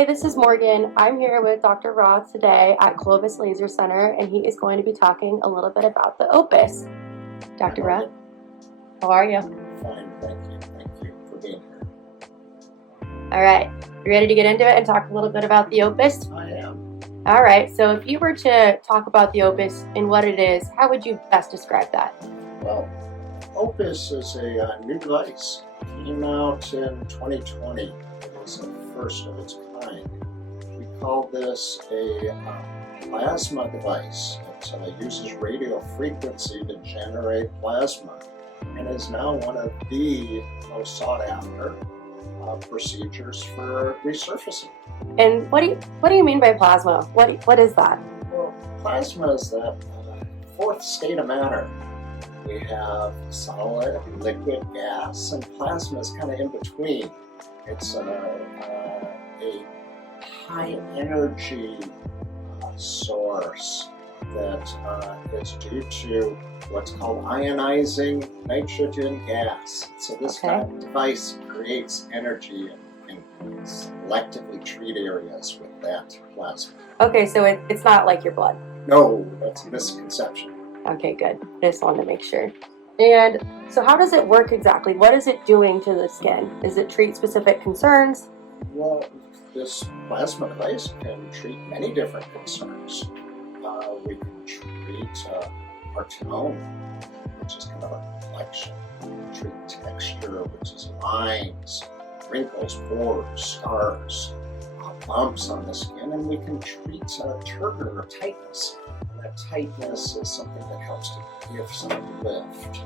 Hi, this is Morgan. I'm here with Dr. Roth today at Clovis Laser Center, and he is going to be talking a little bit about the Opus. Dr. Roth, how are you? Fine, thank you. Thank you for being here. All right, you ready to get into it and talk a little bit about the Opus? I am. All right, so if you were to talk about the Opus and what it is, how would you best describe that? Well, Opus is a new device. It came out in 2020. It is the first of its kind. We call this a plasma device. It uses radio frequency to generate plasma and is now one of the most sought after procedures for resurfacing. And what do you mean by plasma? What is that? Well, plasma is that fourth state of matter. We have solid, liquid, gas, and plasma is kind of in between. It's a high energy source that is due to what's called ionizing nitrogen gas. So this kind of device creates energy and selectively treat areas with that plasma. Okay, so it's not like your blood. No, that's a misconception. Okay, good. I just wanted to make sure. And so how does it work exactly? What is it doing to the skin? Does it treat specific concerns? Well, this plasma device can treat many different concerns. We can treat our tone, which is kind of a complexion. We can treat texture, which is lines, wrinkles, pores, scars, bumps on the skin, and we can treat turgor or tightness. And that tightness is something that helps to give some lift.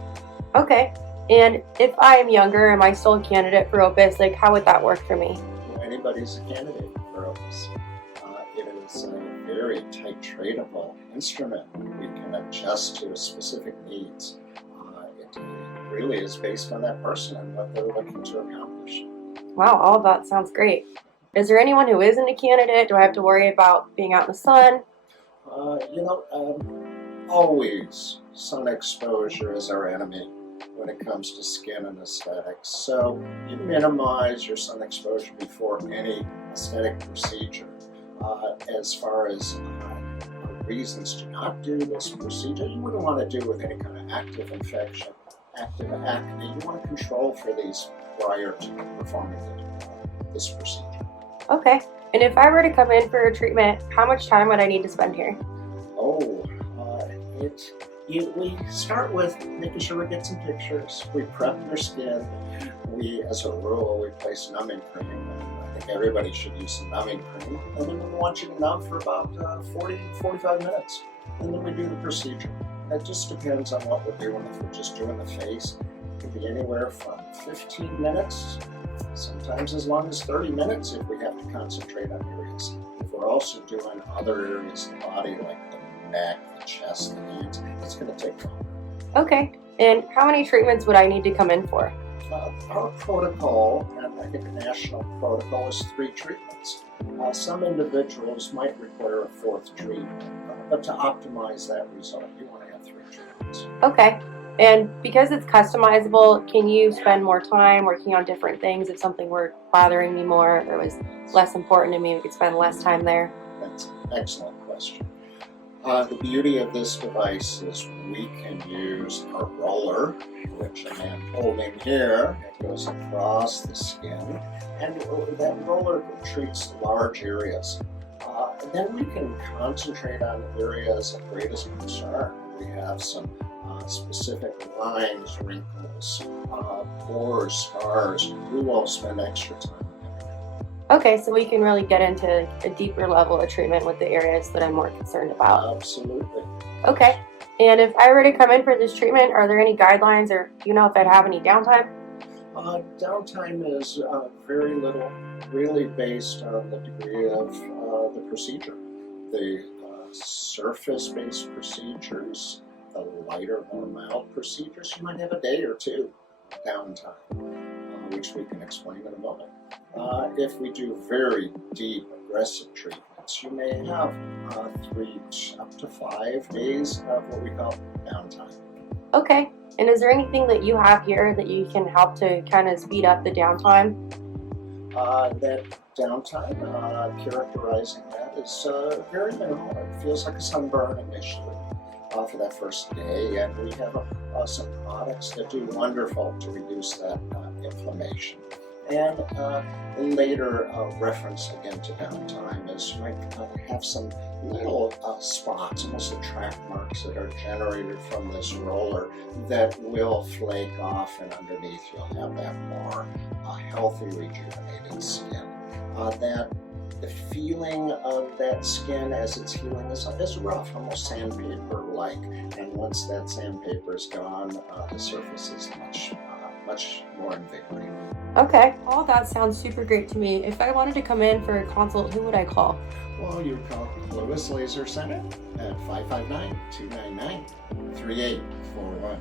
Okay. And if I am younger, am I still a candidate for Opus? Like, how would that work for me? Anybody's a candidate for Opus. It is a very titratable instrument. We can adjust to specific needs. It really is based on that person and what they're looking to accomplish. Wow, all of that sounds great. Is there anyone who isn't a candidate? Do I have to worry about being out in the sun? Always sun exposure is our enemy when it comes to skin and aesthetics. So you minimize your sun exposure before any aesthetic procedure. As far as reasons to not do this procedure, you wouldn't want to do with any kind of active infection, active acne. You want to control for these prior to performing this procedure. Okay. And if I were to come in for a treatment, how much time would I need to spend here? We start with making sure we get some pictures. We prep your skin. As a rule, we place numbing cream. I think everybody should use some numbing cream. And then we want you to numb for about 45 minutes. And then we do the procedure. That just depends on what we're doing. If we're just doing the face, it can be anywhere from 15 minutes, sometimes as long as 30 minutes if we have to concentrate on areas. If we're also doing other areas of the body like the neck, the chest, the hands, it's going to take longer. Okay. And how many treatments would I need to come in for? Our protocol, and I think a national protocol, is 3 treatments. Some individuals might require a 4th treatment, but to optimize that result, you want to have 3 treatments. Okay. And because it's customizable, can you spend more time working on different things? If something were bothering me more or was less important to me, we could spend less time there? That's an excellent question. The beauty of this device is we can use our roller, which I am holding here. It goes across the skin, and that roller treats large areas. Then we can concentrate on areas of greatest concern. We have some specific lines, wrinkles, pores, scars. We will spend extra time. Okay, so we can really get into a deeper level of treatment with the areas that I'm more concerned about. Absolutely. Okay, and if I were to come in for this treatment, are there any guidelines, or do you know if I'd have any downtime? Downtime is very little, really based on the degree of the procedure. The surface-based procedures, the lighter, more mild procedures, you might have a day or 2 downtime, which we can explain in a moment. If we do very deep, aggressive treatments, you may have 3 up to 5 days of what we call downtime. Okay. And is there anything that you have here that you can help to kind of speed up the downtime? That downtime, characterizing that is very minimal. It feels like a sunburn initially for that first day, and we have some products that do wonderful to reduce that inflammation. And later reference again to downtime is you might have some little spots, almost the track marks that are generated from this roller that will flake off, and underneath you'll have that more healthy, rejuvenated skin. That the feeling of that skin as it's healing is rough, almost sandpaper-like. And once that sandpaper is gone, the surface is much more invigorating. Okay. All that sounds super great to me. If I wanted to come in for a consult, who would I call? Well, you would call Clovis Laser Center at 559-299-3841.